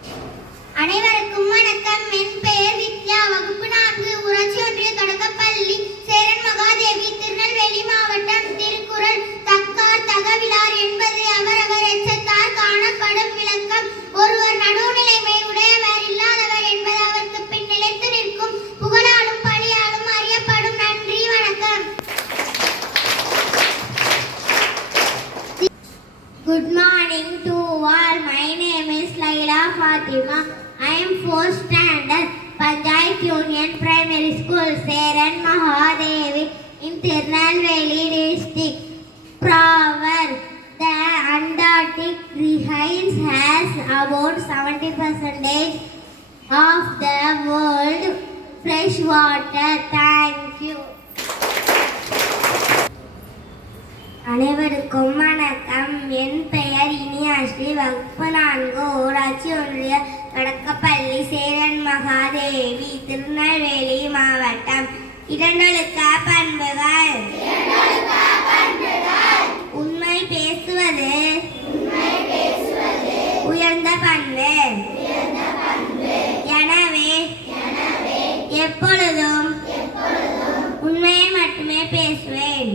அனைவருக்கும் வணக்கம். என் பெயர் வித்யா. வகுப்பு நான்கு ஊராட்சி ஒன்றிய தொடக்கப்பள்ளி சேரன் மகாதேவி திருநெல்வேலி மாவட்டம் திருக்குறள். தக்கார் தகவிலார் என்பது அவரவர் எச்சத்தார் காணப்படும் விளக்கம். ஒருவர் நடுவுநிலைமை உடையவர் இல்லாதவர் என்பது அவருக்கு பின் நிலைத்து நிற்கும். புகழாலும் பழியாலும் அறியப்படும். நன்றி வணக்கம். Good morning to I am fourth standard Panjait Union Primary School, Seran Mahadevi in Tirunelveli district. Proverb The Antarctic Rehines has about 70% of the world fresh water. நான்கு ஊராட்சி ஒன்றிய தொடக்கப்பள்ளி சேரன் மகாதேவி திருநெல்வேலி மாவட்டம். இரண்டொழுக்க பண்புகள். உண்மை பேசுவது. உயர்ந்த பண்பு. எனவே எப்பொழுதும் உண்மையை மட்டுமே பேசுவேன்.